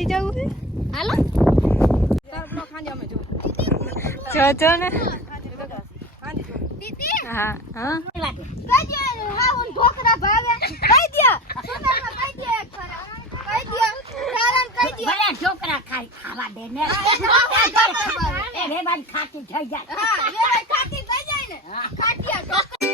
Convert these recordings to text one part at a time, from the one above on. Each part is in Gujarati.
લઈ જાવું છે હાલો તારનો ખાંજે અમે જો જો ને ખાંજે જો દીદી હા હા કઈ દે હા હું ઢોકરા ભાવે કઈ દે સુંદરમાં કઈ દે એક ખરા કઈ દે સારામ કઈ દે ભલે ઢોકરા ખાવા દે ને એ રેવાન ખાતી થઈ જાય હા વેરાય ખાતી થઈ જાય ને ખાટીયા ઢોકરા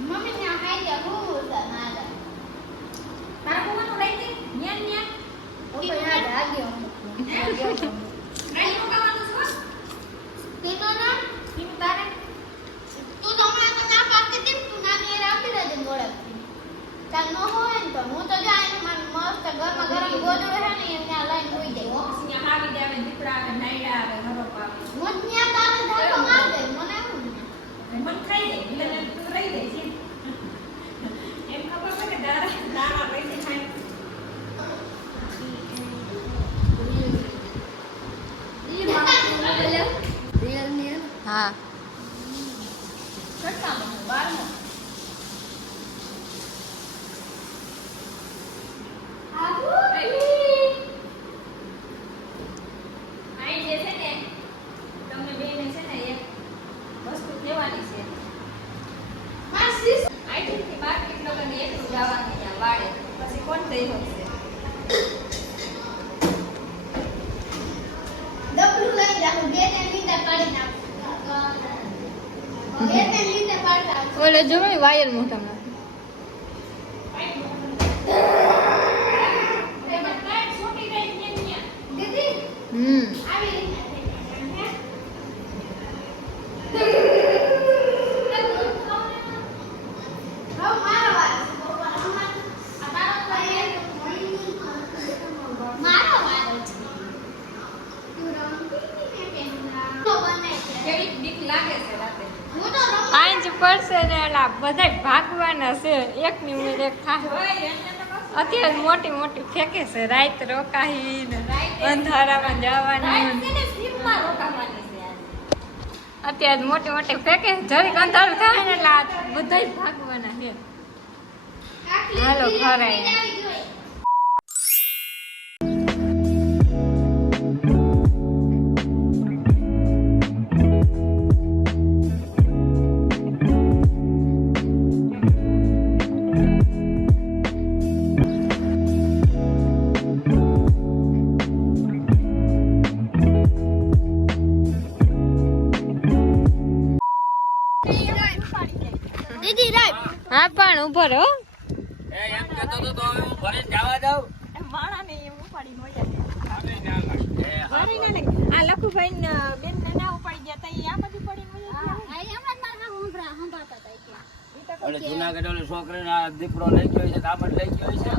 મમ્મી ને ખાઈ દે હું મારા તારા કોવાનું લઈ દે ન્યા ન્યા ઓ તો યાદ આવ્યો નહીં રોકાવાનું છે તીનો ના તીન તારે તું તો હમણાં તો ના પાડતી હતી તું નાની એ આપી દેજે મોડક કાલ ન હોય ને તો હું તો જાય ને મને મસ્ત ગરમા ગરમ ગોદડું હે ને એમ ત્યાં લઈને હોઈ જાય ઓક્સિયા હાવી દે આવે દીકરા આવે નાઈડા આવે હરોપ આવે હું ત્યાં તારે ધાકો માર દે મને એવું મન ખાઈ દે એટલે તું રહી દે છે એમ ખબર છે કે દાડા રહી દે ખાઈ હા કેટલામાં 12મો આઈ જે છે ને તમને બેને છે ને એક વસ્તુ કહેવાની છે માસી આઈ થી માર્કેટ લગન એકલું જવાનું ત્યાં વાડે પછી કોણ દઈ શકશે ડબલું લઈ જાઉં બે ને લીંડા કાઢી નાખું બે ને લીંડા કાઢી નાખું ઓલે જો વાયર મોટામાં એમાં કાઈ છોટી ગઈ ન્યા દીદી આવી રીતે હા મારો વાત મારો વાત કેવી બીક લાગે છે રાતે હું તો આંચ પડશે ને એટલે બધાય ભાગવાના છે એકની ઉમેર એક થાય હોય એટલે તો બસ અત્યારે મોટી મોટી ફેંકે છે રાત રોકાઈ ને અંધારામાં જવાનું રાઈટ છે ને સ્લીપમાં રોકાવાની છે અત્યારે મોટી મોટી ફેંકે જરીક અંધારું થાય ને એટલે આ બધાય ભાગવાના છે હાલો ખરાય દીદી રાઈટ હા પણ ઉભો રહો એમ કહેતો તો હવે હું ભરીને જવા દઉં માણાને એમ ઉપાડીને હોય જાય એ ભરી ને આ લખુભાઈ ને બેન ને ના ઉપાડી ગયા તઈ આ બધું પડીને હોય જાય ઓલે જુનાગઢ ઓલે છોકરીનો આ દીકરો લઈ ગયો છે દામડ લઈ ગયો છે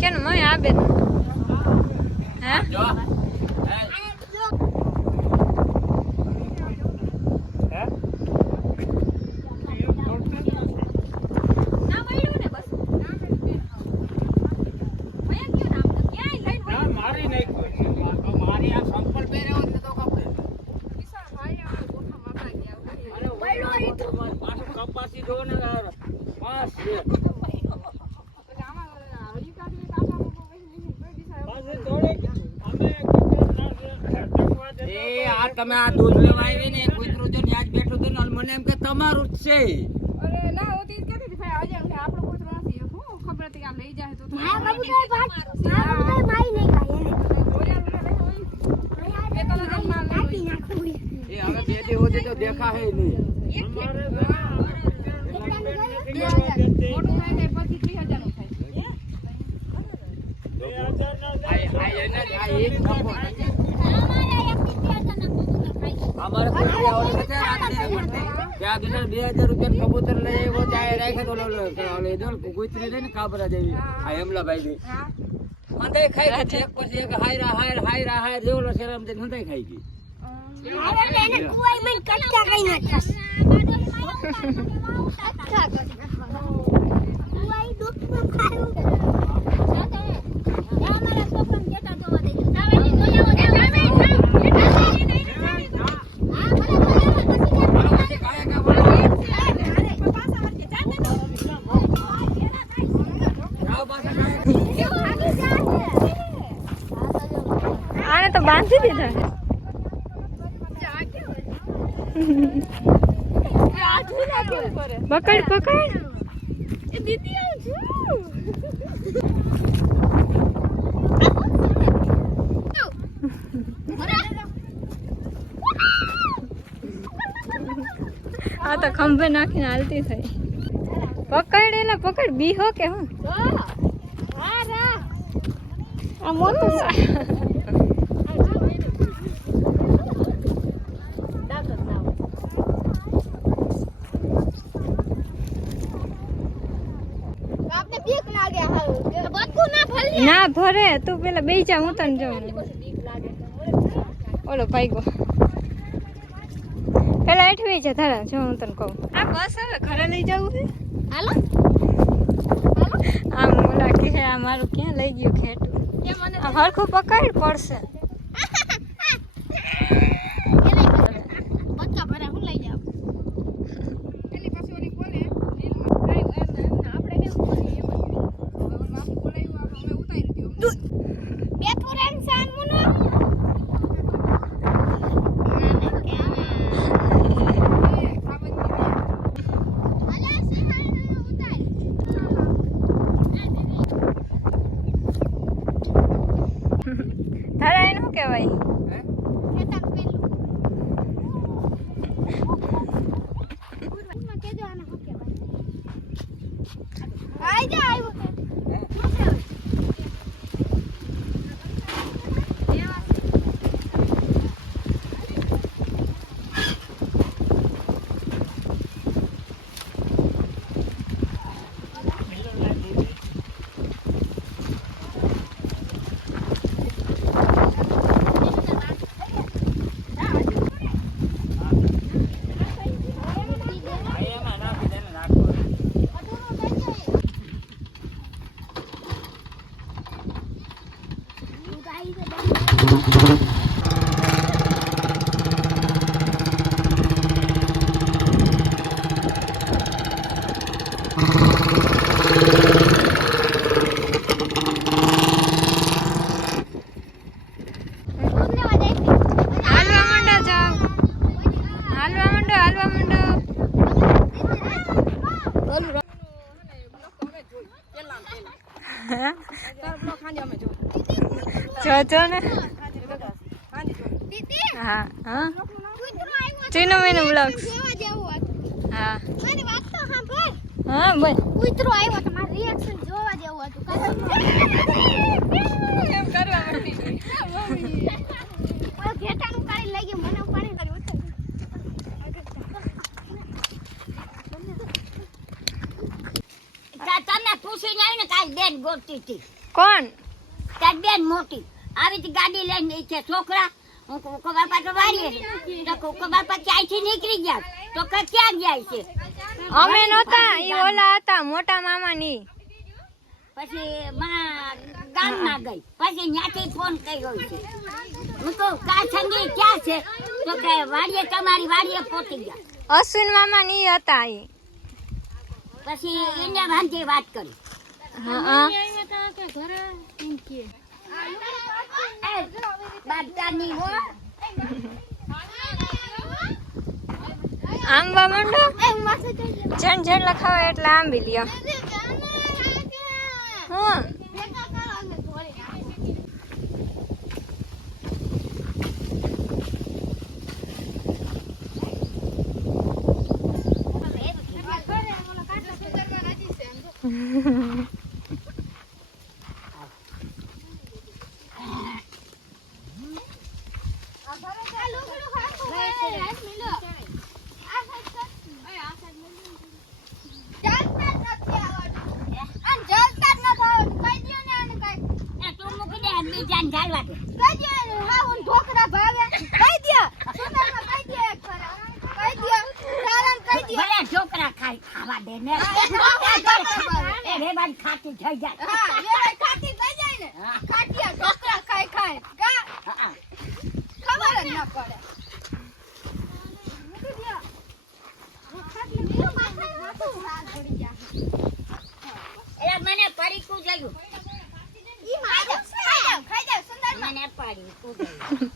કેમ મય આ બેન હે જો હે ના મળ્યું ને બસ મયા ગયો ને આપણે ક્યાંય લઈને ના મારી નહીં કોઈ મારી આ સંપલ પહેર્યો ને તો કપડે વિશાળ ભાઈ આવે ગોઠામાં ભાઈ ગયા અરે પાછું કપાસી જો ને પાસ છે એ આ તમે આ દૂધ લેવા આવી ને કૂતરું જો ન્યાજ બેઠું હતું ને મને એમ કે તમારું જ છે અરે ના હોતી જ કહેતી હતી ભાઈ આજે અમને આપણો કૂતરો નથી હું ખબર હતી કે આમ લઈ જાય તો મારા બાબુ તો મારી નહીં ખાય બે તલા જમવા કાઢી નાખું એ હવે બે દી હોતી તો દેખા હે નહીં મોટું થાય ને પછી 3000 નું થાય અમારે ત્યાં 2000 રૂપિયા કબૂતર લઈ આવ્યો ત્યાં રાખે તો કુતરી લઈને કાબરા જેવી આ હેમલાભાઈ ની અંતે ખાઈ ગઈ એક પછી એક હાયરા જેવલો શરમ તે નંદાઈ ખાઈ ગઈ હવે એને કુવાઈ માં કટકા કઈ નાખસ કટકા કરી કાઢી દીધા પકડ પકડ દીદી આવજો આ તો ખંભે નાખીને હાલતી થઈ પકડ એટલે પકડ બીહો કે હું આ મોટું ના ભરે તું પેલા બે જા હું તને જાઉં ઓલો ભાઈગો પેલા એઠવી છે તારા જો હું તને કહું આ બસ હવે ઘરે લઈ જવું છે હાલો આમ ઓલા કે આ મારું ક્યાં લઈ ગયું ખેટું આ હરખું પકડ પડશે તારા એનું શું કહેવાય જો ને હા હા ચીનો મેનો બ્લોગ્સ હા હા બોલ કૂતરો આવ્યો તો મારું રિએક્શન જોવા જેવું હતું એમ કરવા માંડી ઓલો ઘેટાનું કાઢી લઈ ગયો મને ઉપાડી કર્યું તને પૂછીને આવીને કાલ બેન ગોતતી હતી કોણ તાર બેન મોટી આવી હતી ગાડી લઈને ઈ છે છોકરા હું કોકો બાપા તો વાળીએ તો કોકો બાપા ક્યાંયથી નીકળી ગયા તો ક્યાં ગયા છે અમે નહોતા ઈ ઓલા હતા મોટા મામા ની પછી ગામમાં ગઈ પછી ત્યાંથી ફોન કર્યો છે હું કહું કા સંગી ક્યાં છે તો કે વાડીએ તમારી વાડીએ પહોંચી ગયા અશ્વિન મામા ની હતા ઈ પછી એને વાંધે વાત કરી હા બાદની હો આંબા મંડો જણ જણ લખાવે એટલે આંબી લ્યો હા છોકરા ખાઈ ખાવા દે ને ખાતી થઈ જાય ખાતી થઈ જાય ને ખાટિયા ઢોકળા ખાઈ ખાઈ કા ખબર જ ન પડે મને પરીકું જયું ઈ ખાઈ જાવ સુંદર મને પરીકું જયું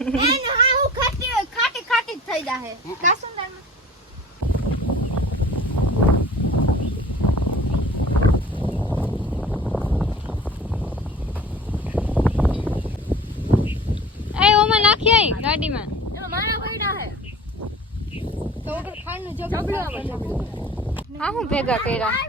એને હા હું ખાટી ખાટી જ થઈ જાહે કાસુંદામાં એ ઓમાં નાખી આઈ ગાડીમાં એમાં મારા પૈડા હે તો ઉપર ખાંડનું જબલું આવે આ હું ભેગા કર્યા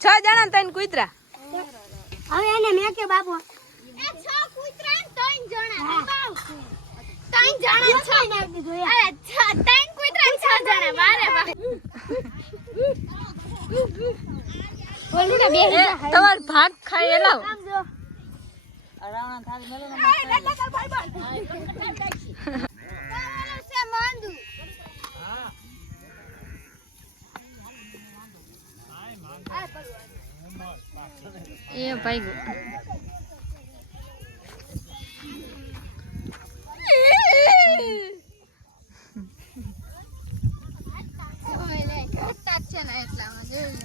છ જણા તને કૂતરા હવે એને મેં કે બાબુ એ 6 કૂતરા ને 3 જણા બાવ 3 જણા 6 નાખી દીધું અરે 3 કૂતરા ને 6 જણા મારે બા બોલી ને બે તમાર ભાગ ખાઈ એલાવ રાવણા થાળી મેલો ને સે માંદુ એ ભાઈ ગો છે ને એટલામાં જોયું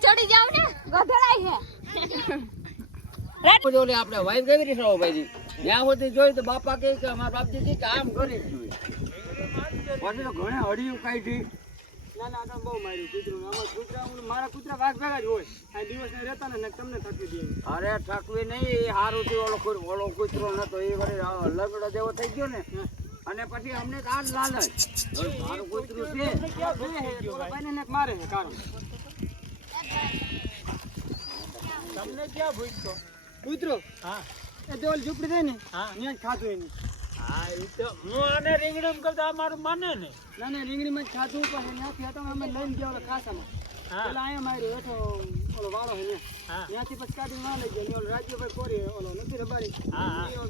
ચડી જાવ ને ગધડાઈ છે ઓલે આપણે વાઈફ કેવી રીતે રહો ભાઈજી ત્યાં સુધી જોઈ તો બાપા કહે કે અમારા બાપજી કહે કે આમ કરી જોઈએ પછી તો ઘણા હડિયું કાઢી ના ના તો બહુ માર્યું કૂતરું અમારા કૂતરા મારા કૂતરા વાઘ ભેગા જ હોય આ દિવસ ને રહેતા ને તમને થકી દે અરે ઠકવી નહીં સારું થયું ઓલો કૂતરો નતો એ વળી લગડો જેવો થઈ ગયો ને અને પછી અમને તો આ જ લાલચ મારું કૂતરું છે ભાઈને મારે છે કારણ તમને ક્યાં ભૂખતો કૂતરો હા એ ડોલ ઝૂપડી દે ને હા ત્યાં જ ખાતું એની હા એ તો હું આને રીંગણી કરતા મારું માને ને ના ના રીંગણીમાં જ ખાતું પણ ત્યાંથી હતા અમે લઈને ગયા ઓલા ખાસામાં પેલા અહીંયા માર્યો હેઠો ઓલો વાળો હે ત્યાંથી પછી કાઢી માં લઈ ગયા ઓલો રાજ્યભાઈ કોરી ઓલો નથી રબારી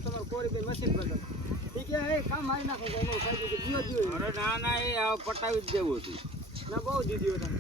તમારો કોરી ભાઈ મશીન પર એ કે હે કામ મારી નાખો તો એનો ફાયદો કે જીઓ જીઓ અરે ના ના એ પટાવી જ દેવું હતું ના બહુ દીધી હતા